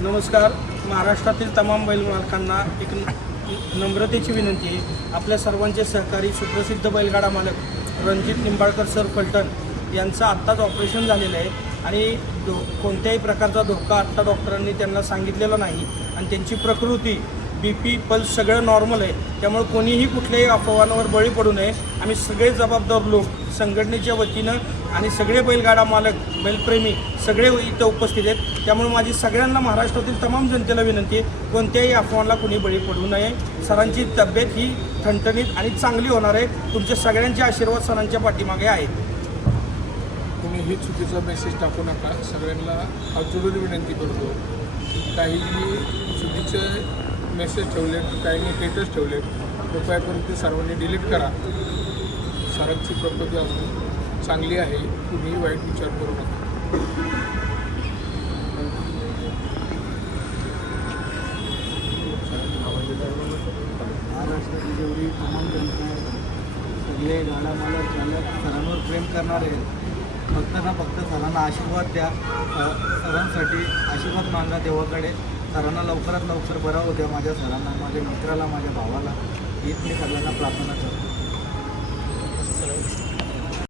नमस्कार. महाराष्ट्रातील तमाम बैल मालकांना एक न- नम्रतेची विनंती आहे. आपल्या सर्वांचे सहकारी सुप्रसिद्ध बैलगाडा मालक रणजित निंबाळकर सर फलटण यांचं आत्ताच ऑपरेशन झालेलं आहे आणि दो कोणत्याही प्रकारचा धोका आत्ता डॉक्टरांनी त्यांना सांगितलेला नाही आणि त्यांची प्रकृती बी पी पल्स सगळं नॉर्मल आहे. त्यामुळे कोणीही कुठल्याही अफवांवर बळी पडू नये. आम्ही सगळे जबाबदार लोक संघटनेच्या वतीनं आणि सगळे बैलगाडा मालक बैलप्रेमी सगळे इथं उपस्थित आहेत. त्यामुळे माझी सगळ्यांना महाराष्ट्रातील तमाम जनतेला विनंती आहे कोणत्याही अफवांना कोणी बळी पडू नये. सरांची तब्येत ही ठणठणीत आणि चांगली होणार आहे. तुमचे सगळ्यांचे आशीर्वाद सरांच्या पाठीमागे आहेत. तुम्ही हे चुकीचा मेसेज टाकू नका. सगळ्यांना अजून विनंती करतो काहीही चुकीचे मेसेज ठेवलेत काहींनी स्टेटस ठेवलेत कृपया करून ते सर्वांनी डिलीट करा. सरांची प्रकृती अजून चांगली आहे कुणीही वाईट विचार करू नका. महाराष्ट्राची जेवढी तमाम जनता आहे सगळे गाडा मालक चालक सरांवर प्रेम करणारे आहेत. फक्त ना फक्त सरांना आशीर्वाद द्या. सरांसाठी आशीर्वाद मागा देवाकडे. सरांना लवकरात लवकर बरा होत्या माझ्या सरांना माझ्या मित्राला माझ्या भावाला. हीच मी सगळ्यांना प्रार्थना करतो.